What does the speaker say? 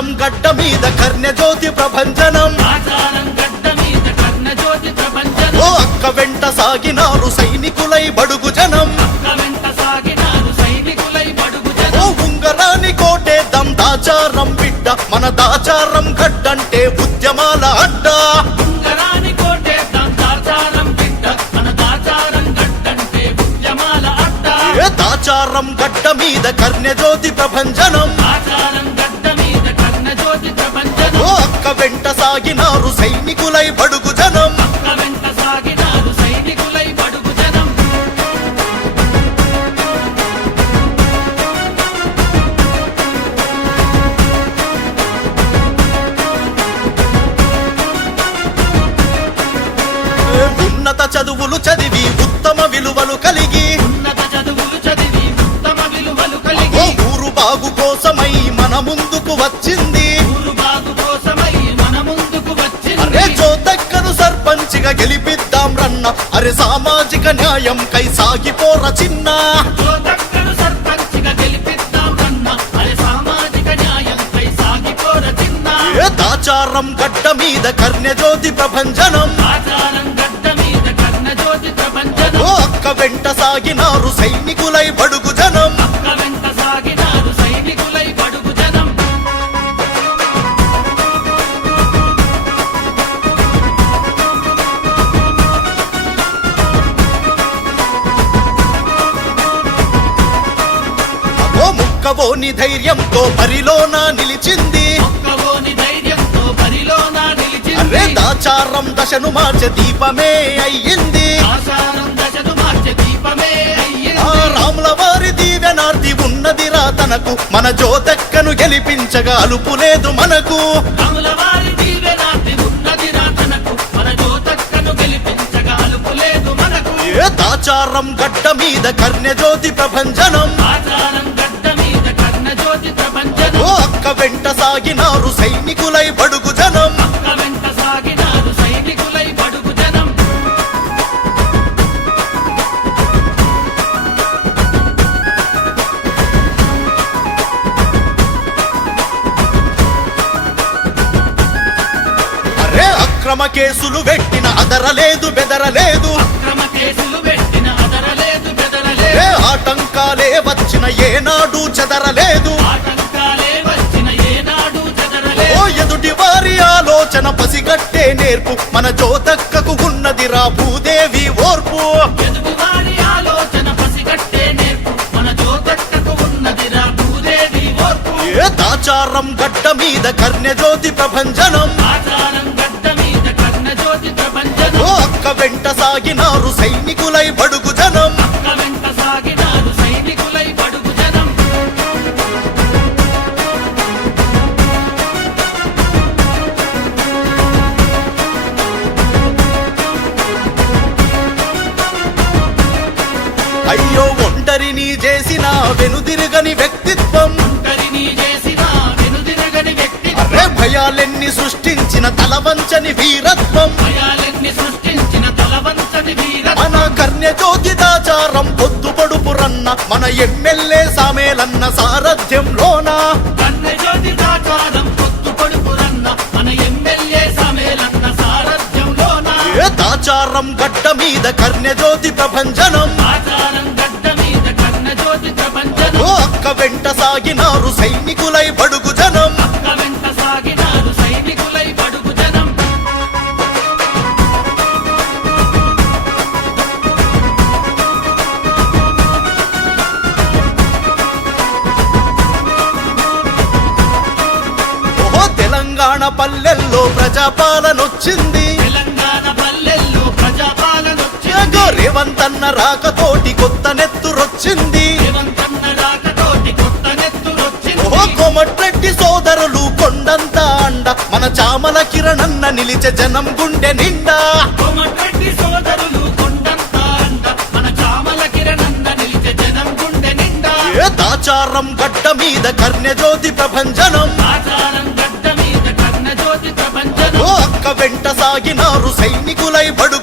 దాచారం గడ్డ మీద కర్ణ్యజ్యోతి ప్రభంజనం. ఆచారం గడ్డ మీద కర్ణ జ్యోతి ప్రపంచం ఓ అక్క వెంట సాగినారు సైనికులై బడుగు జనం. ఓ ఉంగరాని కోటేద్దాం దాచారం బిడ్డ మన దాచారం గడ్డంటే ఉద్యమాల అడ్డ. దాచారం గడ్డ మీద కర్ణ్యజ్యోతి ప్రభంజనం. వెంట సాగినారు సైనికులై బడుగు జనం. వెంట ఉన్నత చదువులు చదివి ఉత్తమ విలువలు కలిగి. ఉన్నత చదువులు చదివి ఉత్తమ విలువలు కలిగి ఊరు బాగు కోసమై మన ముందుకు వచ్చింది. అరే సామాజిక న్యాయం కై సాగిపోర చిన్న. దాచారం గడ్డ మీద కర్ణ్యజ్యోతి ప్రభంజనం. ఆచారం గడ్డ మీద కర్ణ జ్యోతి ప్రపంచం ఓ అక్క వెంట సాగినారు సైనికులై బడుగు ఓ ముక్కవోని ధైర్యంతో పరిలోన నిలిచింది. ఒక్కవోని అరే దాచారం దశను మార్చే దీపమే అయ్యింది. రాముల వారి దీవెనార్తి ఉన్నదిరా తనకు. మన జోతక్కను గెలిపించగా అలుపు లేదు మనకు. రాముల వారి దీవెనాటి ఉన్నది రాతనకు వెంట సాగినారు సైనికులై బడుగు జనం. అరే అక్రమ కేసులు పెట్టిన అదరలేదు బెదరలేదు. అక్రమ కేసులు పెట్టిన అదరలేదు బెదరలేదు ఆటంకాలే వచ్చిన ఏనాడు చెదరలేదు. ఆలోచన పసిగట్టే నేర్పు. మన జోతక్కకు ఉన్నది రా భూదేవి ఓర్పు. ఏ దాచారం గడ్డ మీద కర్ణ్యజ్యోతి ప్రభంజనం. ఆచారం గడ్డ మీద కర్ణ జ్యోతి ప్రపంచం ఓ అక్క వెంట సాగినారు సైనికులై బడుగు జనం. అయ్యో ఒంటరిని చేసిన వెనుదిరుగని వ్యక్తిత్వం. ఒంటరిని చేసిన వెనుదిరగని వ్యక్తి అరే భయాలెన్ని సృష్టించిన తలవంచని వీరత్వం. భయాలెన్ని సృష్టించిన తలవంచని వీర మన కర్ణ్యజ్యోతి దాచారం పొద్దు పొడుపు రన్న మన ఎమ్మెల్యే సామేలన్న సారథ్యంలోన. దాచారం పడుపురన్న గడ్డ మీద కర్ణ్యజ్యోతి ప్రభంజనం. సాగినారు సైనికులై బడుగు జనం. తెలంగాణ పల్లెల్లో ప్రజాపాలనొచ్చింది. రేవంతన్న రాకతోటి కొత్త నెత్తురొచ్చింది. నిలిచే జనం గుండె నిండా. సోదరులు దాచారం గడ్డ మీద కర్ణ్యజ్యోతి ప్రభంజనం. ఆచారం గడ్డ మీద కర్ణ జ్యోతి ప్రపంచం ఓ అక్క వెంట సాగినారు సైనికులై బడుగు